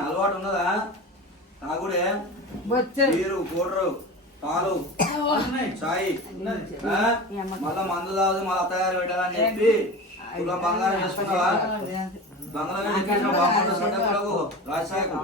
అలవాటు ఉన్నదా తాగుడే నీరు కూడరు పాలు చాయ్? మళ్ళా మందు తాగు మళ్ళీ అత్తగారు పెట్టాలని చెప్పి కులం బంగారం చేసుకున్నావా బంగారం చెప్పేసిన బాగుంటుంది సొంతకు రాజశాఖకు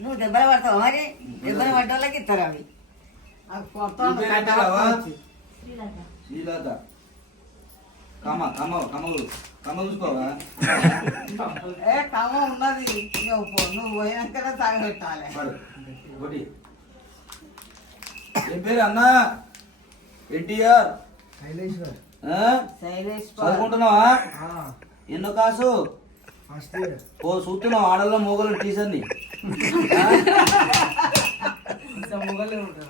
నువ్వు దెబ్బలు పడతావు మరి దెబ్బలు పడ్డ వాళ్ళకి ఇస్తారు అవి శ్రీలత. కమ్మ కమ్మ కమ్మ కమ్మ చూసుకోవా? ఏ కమ్మ ఉన్నది. నువ్వు నువ్వు పోయినాకనే తాగబెట్టాలి ఒకటి ఏం పేరు అన్నా? ఎన్టీఆర్. శైలేశ్వర్ చదువుకుంటున్నావా? ఆ, ఎన్నో కాసు ఓ చూస్తున్నావు ఆడల్లో మోగలు టీచర్ని. మొగలే ఉంటారు.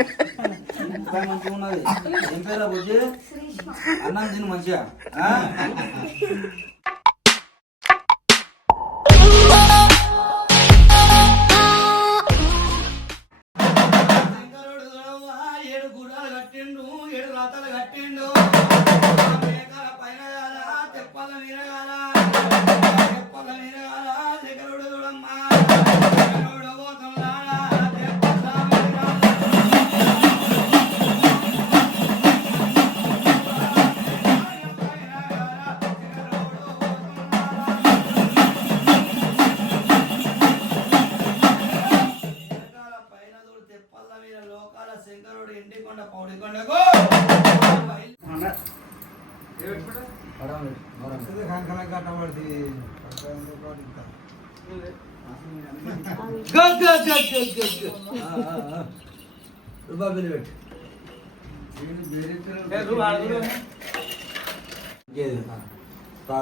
మంచిగా ఉన్నది ఏం పేరా బుజ్జి? అన్నం తిను మంచిగా. శంకరుడు ఎండికొండ పౌడికొండకు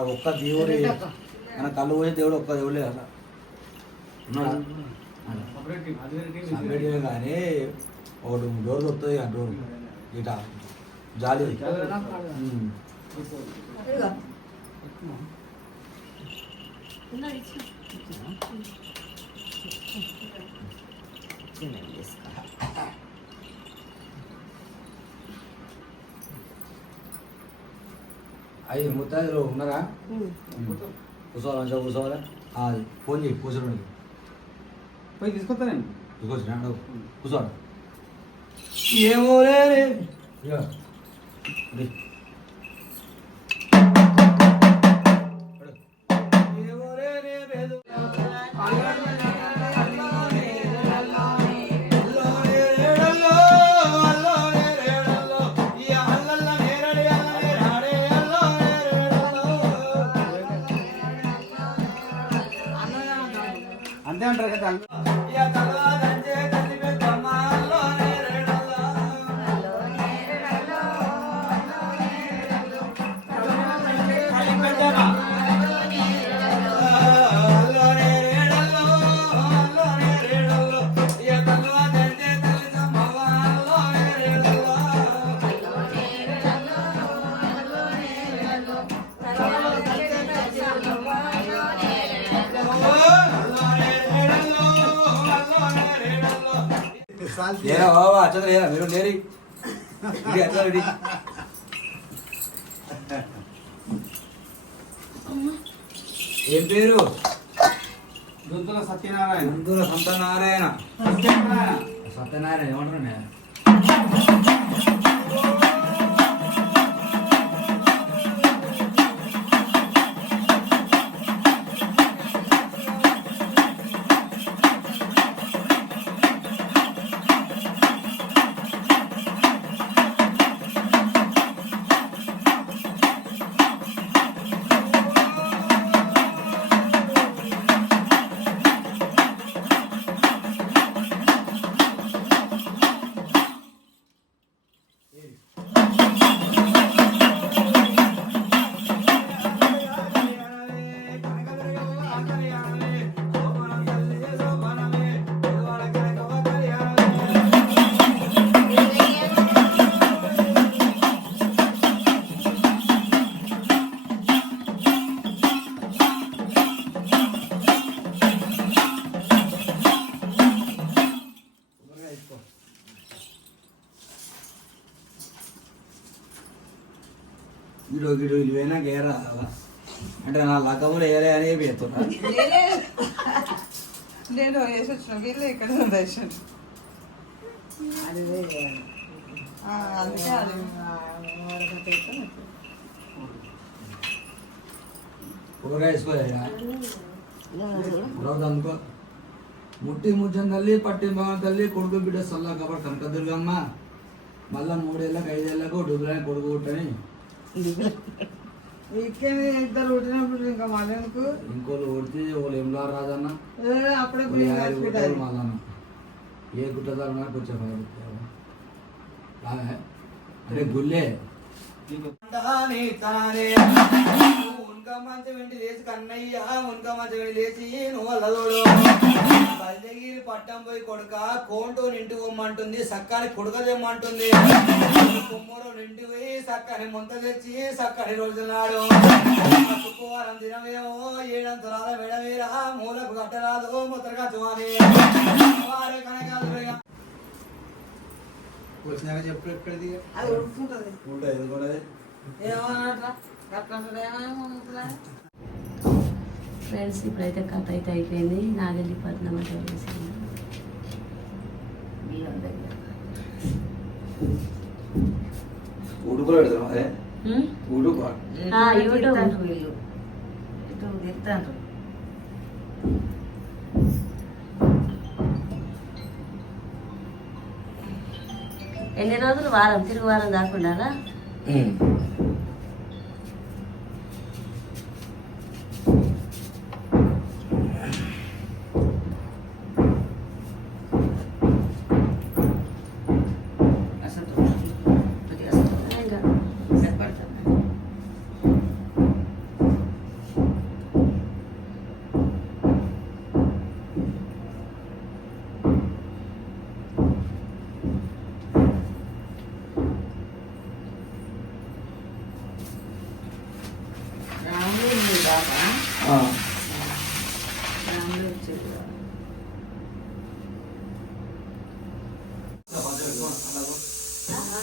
ఒక్క దేవుడు మన కళ్ళు పోయే దేవుడు ఒక్క దేవుడే అలా ఉన్నాడా? కానీ ఒకటి డోర్ వస్తుంది ఆ డోర్ ఇట. జాలి. అయ్యి ముత్తాయిలు ఉన్నారా? కూర్చోవాలి మంచిగా కూర్చోవాలి? ఫోన్ చేయి కూర్చోడానికి పోయి తీసుకొస్తా నేను కూర్చోండి. కూర్చోండి ఏరా బాబా అచ్చదు లేరా మీరు లేరి. ఇది అట్లా రెడీ? ఏం పేరు? వచ్చిన వీళ్ళు ఇక్కడ దర్శనం. అది అందుకే అది అందుకో ముట్టి ముచ్చం తల్లి పట్టి బావ తల్లి కొడుకు బిడ్డ సల్లా కాబట్టి కనకదుర్గమ్మ. మళ్ళా మూడేళ్ళకి ఐదేళ్ళకు డబ్బులని కొడుకు పుట్టని. ఇక్కడ ఇద్దరు పుట్టినప్పుడు ఇంకా మళ్ళీ ఇంకోళ్ళు కొడితే వాళ్ళు ఏ, అప్పుడే పిల్లలు యాభై హాస్పిటల్. కొట్టారు మళ్ళా ఏ గుట్టదారు కొంచెం బాగా అంటే గుల్లే ఉన్కా మంచి వెండి లేచి కన్నయ్య ఉన్కా మంచి వెండి లేచి నువ్వు అల్లదోడు బల్దగిరి పట్టం పోయి కొడుక కోంటూ నింటి పోమ్మంటుంది సక్కని కొడుక తెమ్మంటుంది. కుమ్మరు నింటి పోయి సక్కని ముంత తెచ్చి సక్కని రోజునాడు. శుక్రవారం దినమేమో ఏడంత రాద మెడమీరా మూలకు కట్టరాదు ముద్రగా కనకాదులుగా వచ్చినాక చెప్పు ఎక్కడిది? అది ఏమన్నట్రా కట్టినప్పుడు ఏమేమో ఫ్రెండ్స్ ఇప్పుడైతే కథ అయితే అయిపోయింది. నాగల్లి పట్నం అంటే వేసింది. ఎన్ని రోజులు వారం? తిరుగు వారం కాకుండా అసలు కొద్దిగా అసలు ఇంకా సరిపడుతుంది. రాముడు మీ బాబా రాముడు వచ్చేది బాబా.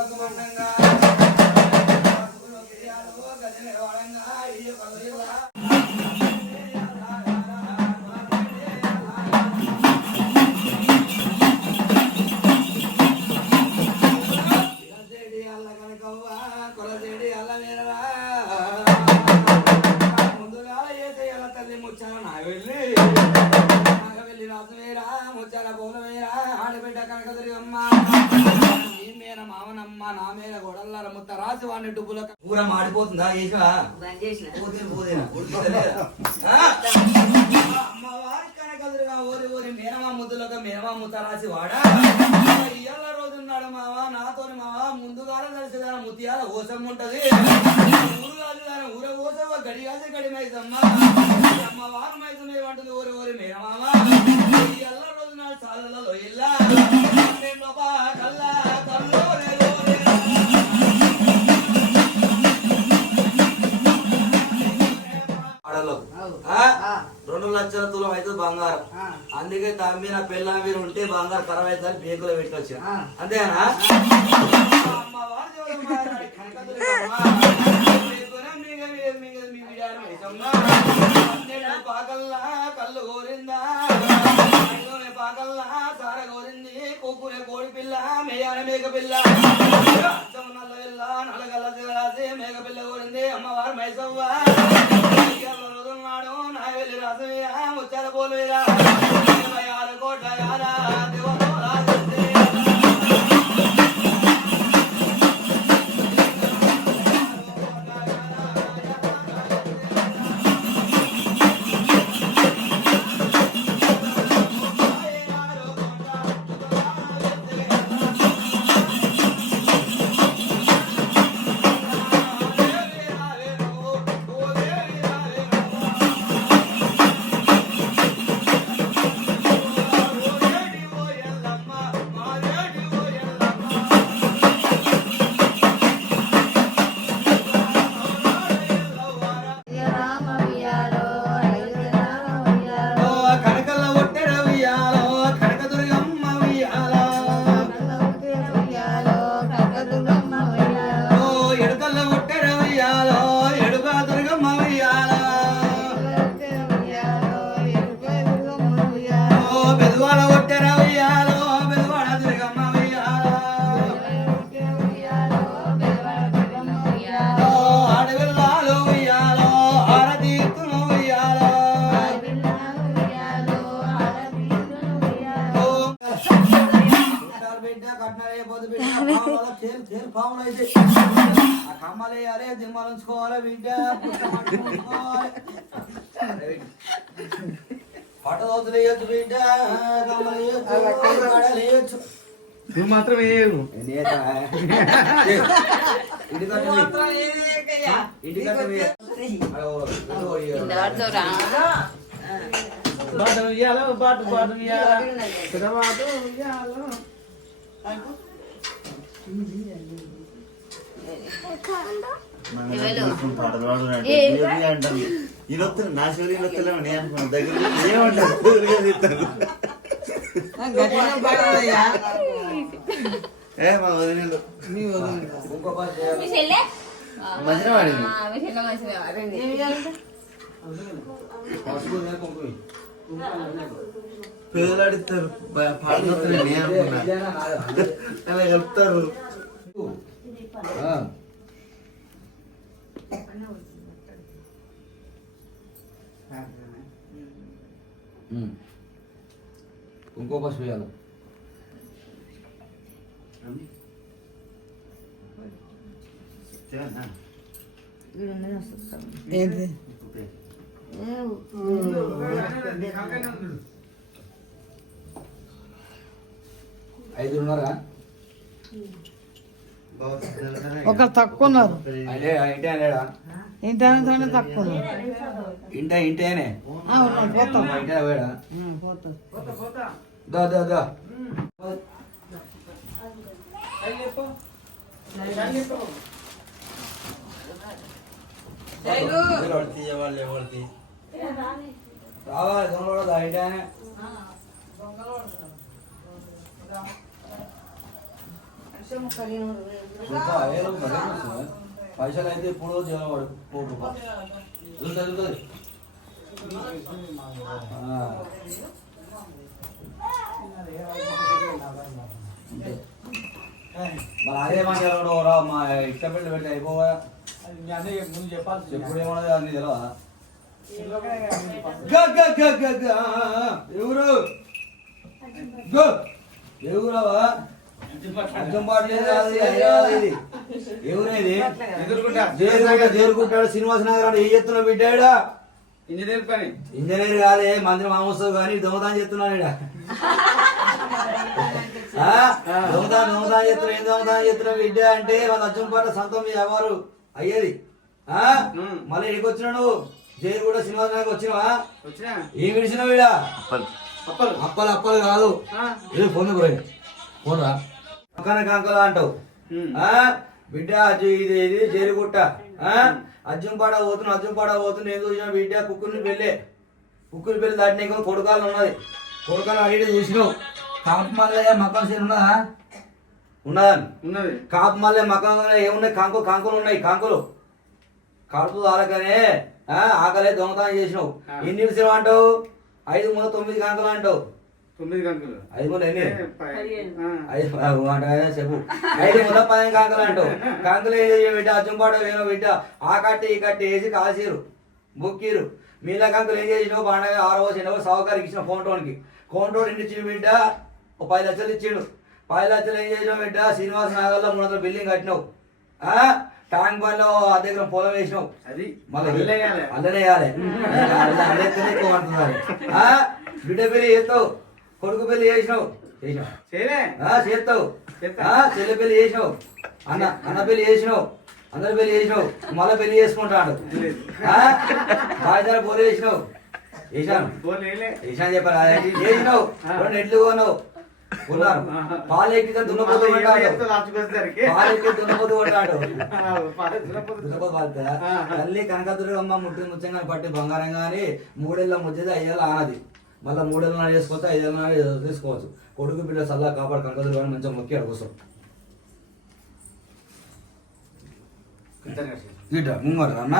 భగవంతంగా రాసి వాడిని డుబ్బుల ఊర మాడిపోతుందా? చేసిన? అమ్మవారి కనకదురుగా ఓరి ఓరి మేనమా ముద్దులక మేనమా ముత్త రాసి వాడా? ఇయ్యాల రోజున్నాడు మావా నాతోని మావా ముందుగానే తెలిసేదా ముత్యాల ఓసం ఉంటది ఊరు కాదు దాని ఊర ఓసవ గడి కాదు గడి మైసమ్మ అమ్మవారు మైసం ఏమంటుంది ఓరి ఓరి మేనమామ. ఇయ్యాల రోజునాడు చాలలో ఇల్లా. కల్లా కల్లో ఆడలో ఆ? రెండు లక్షల తులం అయితే బంగారం. అందుకే తమ్మి నా పిల్ల మీరు ఉంటే బంగారం ఖరాబ్ అవుతుందని బేకులో పెట్టుకొచ్చా అంతేనా? పాకల్లా కళ్ళు ఐదోనే పాకల్లా సార కోరింది కుక్కునే కోడి పిల్ల మేయాన మేక పిల్ల అచ్చం నల్ల పిల్ల నల్లగల్ల తిరగాసి మేక పిల్ల కోరింది అమ్మవారు మైసవ్వ ముచ్చాల పోలేరా ఆరు కోట్ల యారా తేలు తేలు పాములు అయితే. ఆ కమ్మలు వేయాలి దిమ్మలు ఉంచుకోవాలి బిడ్డ పట్టదోతులు వేయొచ్చు బిడ్డ కమ్మలు వేయొచ్చు నువ్వు మాత్రం వేయవు ఇంటి కట్ట ఇంటి కట్ట బాట ఉయ్యాలో బాటు బాటు ఉయ్యాల సిరబాటు ఉయ్యాలో ఈయనొత్తు నా శివుడు ఈయనొత్తలేమో నేను అనుకున్నాను దగ్గర ఏమంటారు. ఏ మా పని మంచిగా వాడింది. పసుపు కుంకుమ పేదలు అడుగుతారు పాడుతారు నేను అనుకున్నా. అలా కలుపుతారు ఇంకో పసుపు వేయాలి ఐదున్నర? ఒక తక్కువ ఉన్నారు ఇంటనే తక్కువ ఇంటే ఇంటేనే పోతాం. పోతాం. దా దా దా. వాళ్ళు ఎవరిది రావాలి దొంగలు దా ఇంటేనే ఇంకా ఏదో మరి ఏం వస్తుంది? పైసలు అయితే ఇప్పుడు జనం పోపు కోటి మరి అదే మాట్లాడు రా మా ఇష్ట పెట్టి పెట్టి అయిపోవా ముందు చెప్పాల్సి ఎప్పుడు ఏమన్నది అన్ని తెలియదా గ ఎవరు గో ఎవరేది జేరుకుంటాడు శ్రీనివాస నగర్ ఏ ఎత్తున బిడ్డాడా? ఇంజనీర్ పని. ఇంజనీర్ కాదే మంత్రి మామూస్తావు కానీ దొంగతాన్ని చెప్తున్నాడు ఈడ. ఆ? దొంగతా దొంగతాన్ని చెప్తున్నా ఏం దొంగతాన్ని చెప్తున్నా బిడ్డ అంటే వాళ్ళ అచ్చంపాట సొంతం ఎవరు అయ్యేది. మళ్ళీ ఇక్కడికి వచ్చినాడు జైలు కూడా శ్రీనివాస నగర్ వచ్చినావా? వచ్చినా. ఏం విడిచినావు ఈడ? అప్పలు. అప్పలు. అప్పలు కాదు. ఏ ఫోన్ పోయి. ఫోన్ రా. కాంకలా అంటావు. బిడ్డ ఇది ఇది అజ్జంపాడ పోతున్నా అజ్జంపాడ పోతున్నా ఏం చూసినా బిడ్డ కుక్కుని పెళ్ళే. కుక్కుని పెళ్ళి దాటి నీకు కొడుకాలు ఉన్నది. కొడుకాలు అడిగి చూసినావు. కాపు మల్లె మకం సీన్ ఉన్నదా? ఉన్నదని ఉన్నది. కాపు మల్లె మకం ఏమున్నాయి? కాంకు కాంకులు ఉన్నాయి కాంకులు. కడుపు దారకనే ఆ, ఆకలే దొంగతనం చేసినావు. ఎన్ని నిమిషం అంటావు? ఐదు మూల తొమ్మిది కాంకలు అంటావు. తొమ్మిది గంటలు. ఐదు మూల ఎన్ని. ఐదు అంటే చెప్పు. ఐదు మూల పదిహేను కాంకలు అంటావు. కాంకలు బిడ్డ? అచ్చంపాట వేనో బిడ్డ. ఆ కట్టి ఈ కట్టి వేసి కాల్చిరు బుక్కిరు మీలా కాంకలు ఏం చేసినావు బాగా ఆరో చిన్నవో సహకారికి ఇచ్చిన ఫోన్టోన్కి ఫోన్టోన్ ఇంటి ఇచ్చిన బిడ్డ. ఓ పది లక్షలు ఇచ్చిండు. పది లక్షలు ఏం చేసినావు బిడ్డ? శ్రీనివాస నగర్లో మూడు వందల బిల్డింగ్ కట్టినావు. ఆ? ట్యాంక్ బండ్లో ఆ దగ్గర పొలం వేసినావు. అది మళ్ళీ వదిలేయాలి. అల్లనే వేయాలి అల్లెత్తనే ఎక్కువ అంటున్నారు? బిడ్డ పెళ్ళి చేస్తావు? కొడుకు పెళ్ళి చేసినావు? చేస్తావు. చెల్లి పెళ్ళి చేసినావు. అన్న అన్న పెళ్ళి చేసినావు. అందరి పెళ్ళి చేసినావు. మళ్ళీ పెళ్ళి చేసుకుంటాడు. బాధ్యత పోలే చేసినావు చేశాను చేశాను చెప్పాను చేసినావు రెండు ఎడ్లు కొన్నావు. ఎక్కితే దున్నపోతూ ఉంటాడు దున్నపోతూ దున్నపోతు పాలుతా? తల్లి కనకదుర్గమ్మ ముట్టి ముచ్చంగా పట్టి బంగారం కానీ మూడేళ్ళ ముచ్చది ఐదేళ్ళ ఆనది. మళ్ళీ మూడేళ్ళ నాడు చేసుకోవచ్చు ఐదేళ్ళ నాడు తీసుకోవచ్చు. కొడుకు బిడ్డ సల్లా కాపాడు కనకదుర్గమ్మ మంచిగా మొక్కి అడుగుతాం ఇట ముంగడు అన్న.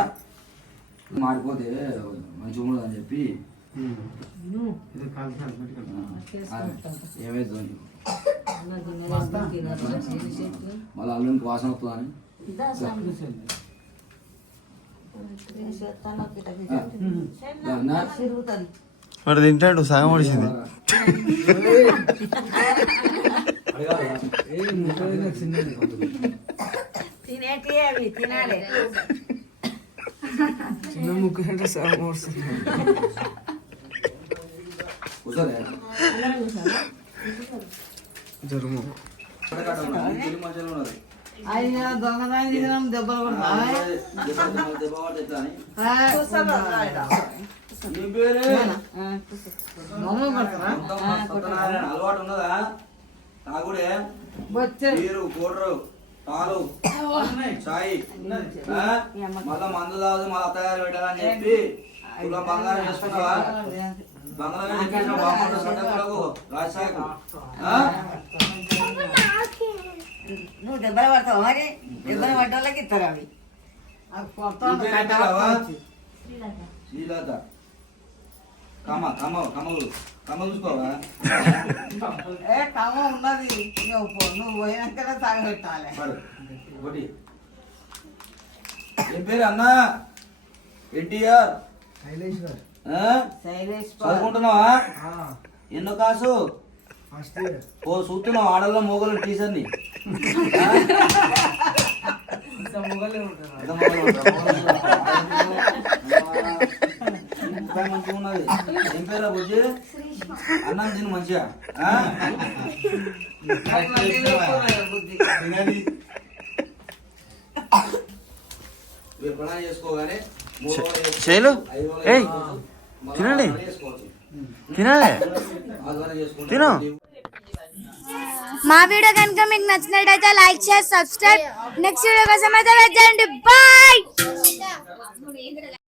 మాడిపోతే మంచిగా ఉండదు అని చెప్పి. చేతులు. మళ్ళీ అల్లునికి వాసన వస్తుందని. తిరుగుతుంది. వాడు తింటాడు సగం పడిచింది తినేటి అవి తినాలి. చిన్న ముక్కు అంటే సగం? జరుము. ఆయన దొంగదాని దిగినాం దెబ్బలు కొడతా. దొంగలు కొడతారా? అలవాటు ఉన్నదా? తాగుడే వచ్చారు నీరు కూడరు పాలు చాయ్? మళ్ళా మందు తాగుదు మళ్ళీ అత్తగారు పెట్టాలని చెప్పి తులం బంగారం వేసుకున్నావా బంగారం రాజశాఖకు నువ్వు దెబ్బలు పడతావు మరి? దెబ్బలు పడ్డ వాళ్ళకి ఇస్తారు అవి. శ్రీలత. కమ కమ కమలు కమ చూసుకోవా ఏ కమ్మ ఉన్నది. నువ్వు పో- నువ్వు పోయినాకనే తాగబెట్టాలి మరి ఒకటి. ఏం పేరు అన్నా? ఎన్టీఆర్? శైలేశ్వర్ శైలేష్ చదువుకుంటున్నావా? ఎన్నో కాసు ఓ చూస్తున్నావు ఆడల్లో మొగలు టీచర్ని ఎంత మొగలు ఉంటారా? మొగలు ఉంటారా? ఇంకా మంచిగా ఉన్నది. ఏం పేరా బుజ్జి? అన్నం తిను మంచిగా. మళ్ళా తినండి. ఆరు తినాలే ఆదివారం తిను. మా వీడియో కనుక మీకు నచ్చినట్టయితే లైక్ చేసి సబ్స్క్రైబ్. నెక్స్ట్ వీడియో కోసం అయితే వెచ్చండి బాయ్!